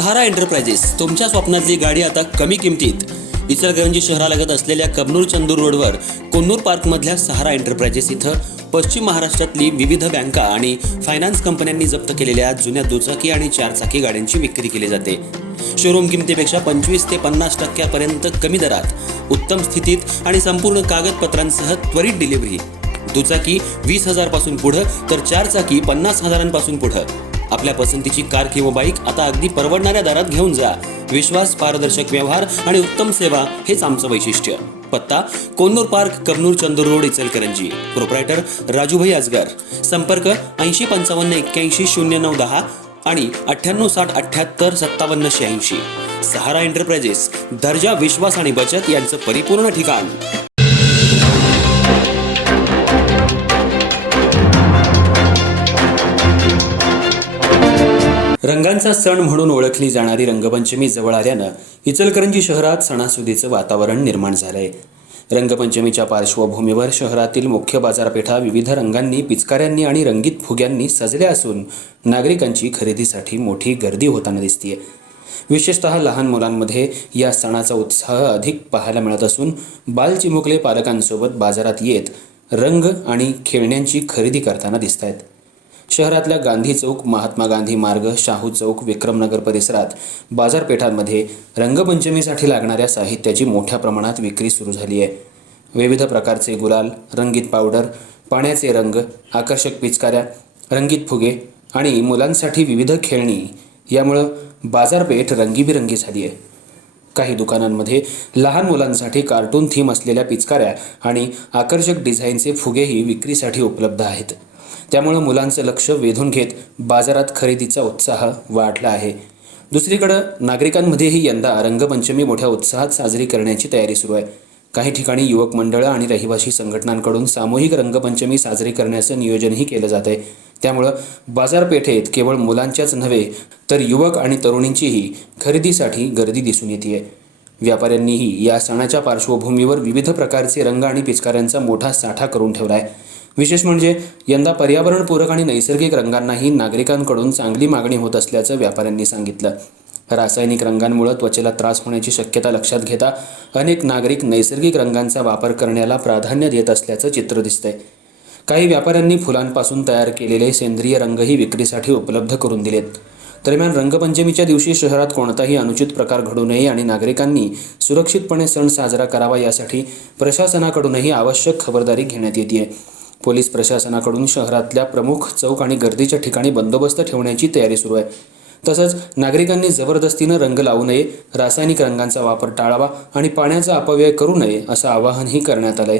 सहारा enterprises तुमच्या स्वप्नातली गाडी आता कमी किमतीत। इचलकरंजी शहरालगत असलेल्या कबनूर चंदूर रोडवर कोन्नूर पार्कमधल्या सहारा एंटरप्राइजेस इथं पश्चिम महाराष्ट्रातली विविध बँका आणि फायनान्स कंपन्यांनी जप्त केलेल्या जुन्या दुचाकी आणि चारचाकी गाड्यांची विक्री केली जाते। शोरूम किमतीपेक्षा 25 ते 50% कमी दरात, उत्तम स्थितीत आणि संपूर्ण कागदपत्रांसह त्वरित डिलिव्हरी। दुचाकी 20,000 पासून पुढे तर चारचाकी 50,000 पासून पुढे। आपल्या पसंतीची कार किंवा बाईक आता अगदी परवडणाऱ्या दरात घेऊन जा। विश्वास, पारदर्शक व्यवहार आणि उत्तम सेवा हेच आमचं वैशिष्ट्य। पत्ता Konnur park, Kabnur Chandur road, Ichalkaranji. Proprietor Rajubhai Ajgar. संपर्क 8055810910 आणि 9860785786। सहारा एंटरप्राइजेस, दर्जा, विश्वास आणि बचत यांचं परिपूर्ण ठिकाण। रंगांचा सण म्हणून ओळखली जाणारी रंगपंचमी जवळ आल्यानं इचलकरंजी शहरात सणासुदीचं वातावरण निर्माण झालंय। रंगपंचमीच्या पार्श्वभूमीवर शहरातील मुख्य बाजारपेठा विविध रंगांनी, पिचकाऱ्यांनी आणि रंगीत फुग्यांनी सजल्या असून नागरिकांची खरेदीसाठी मोठी गर्दी होताना दिसतेय। विशेषतः लहान मुलांमध्ये या सणाचा उत्साह अधिक पाहायला मिळत असून बालचिमुकले पालकांसोबत बाजारात येत रंग आणि खेळण्यांची खरेदी करताना दिसतायत। शहरातल्या गांधी चौक, महात्मा गांधी मार्ग, शाहू चौक, विक्रमनगर परिसरात बाजारपेठांमध्ये रंगपंचमीसाठी लागणाऱ्या साहित्याची मोठ्या प्रमाणात विक्री सुरू झाली आहे। विविध प्रकारचे गुलाल, रंगीत पावडर, पाण्याचे रंग, आकर्षक पिचकाऱ्या, रंगीत फुगे आणि मुलांसाठी विविध खेळणी यामुळे बाजारपेठ रंगीबिरंगी झाली आहे। काही दुकानांमध्ये लहान मुलांसाठी कार्टून थीम असलेल्या पिचकाऱ्या आणि आकर्षक डिझाईनचे फुगेही विक्रीसाठी उपलब्ध आहेत। त्यामुळे मुलांचं लक्ष वेधून घेत बाजारात खरेदीचा उत्साह वाढला आहे। दुसरीकडे नागरिकांमध्येही यंदा रंगपंचमी मोठ्या उत्साहात साजरी करण्याची तयारी सुरू आहे। काही ठिकाणी युवक मंडळं आणि रहिवासी संघटनांकडून सामूहिक रंगपंचमी साजरी करण्याचं नियोजनही केलं जात आहे। त्यामुळे बाजारपेठेत केवळ मुलांच्याच नव्हे तर युवक आणि तरुणींचीही खरेदीसाठी गर्दी दिसून येते। व्यापाऱ्यांनीही या सणाच्या पार्श्वभूमीवर विविध प्रकारचे रंग आणि पिचकाऱ्यांचा मोठा साठा करून ठेवला आहे। विशेष म्हणजे यंदा पर्यावरणपूरक आणि नैसर्गिक रंगांनाही नागरिकांकडून चांगली मागणी होत असल्याचं व्यापाऱ्यांनी सांगितलं। रासायनिक रंगांमुळे त्वचेला त्रास होण्याची शक्यता लक्षात घेता अनेक नागरिक नैसर्गिक रंगांचा वापर करण्याला प्राधान्य देत असल्याचं चित्र दिसतंय। काही व्यापाऱ्यांनी फुलांपासून तयार केलेले सेंद्रिय रंगही विक्रीसाठी उपलब्ध करून दिलेत। दरम्यान रंगपंचमीच्या दिवशी शहरात कोणताही अनुचित प्रकार घडू नये आणि नागरिकांनी सुरक्षितपणे सण साजरा करावा यासाठी प्रशासनाकडूनही आवश्यक खबरदारी घेण्यात येते। पोलीस प्रशासनाकडून शहरातल्या प्रमुख चौक आणि गर्दीच्या ठिकाणी बंदोबस्त ठेवण्याची तयारी सुरू आहे। तसंच नागरिकांनी जबरदस्तीनं रंग लावू नये, रासायनिक रंगांचा वापर टाळावा आणि पाण्याचा अपव्यय करू नये असं आवाहनही करण्यात आलंय।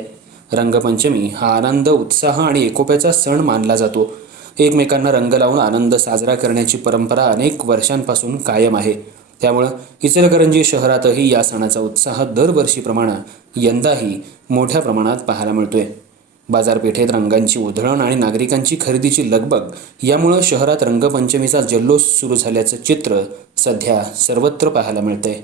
रंगपंचमी हा आनंद, उत्साह आणि एकोप्याचा सण मानला जातो। एकमेकांना रंग लावून आनंद साजरा करण्याची परंपरा अनेक वर्षांपासून कायम आहे। त्यामुळे इचलकरंजी शहरातही या सणाचा उत्साह दरवर्षीप्रमाणे यंदाही मोठ्या प्रमाणात पाहायला मिळतोय। बाजारपेठेत रंगांची उधळण आणि नागरिकांची खरेदीची लगबग यामुळे शहरात रंगपंचमीचा जल्लोष सुरू झाल्याचं चित्र सध्या सर्वत्र पाहायला मिळतंय।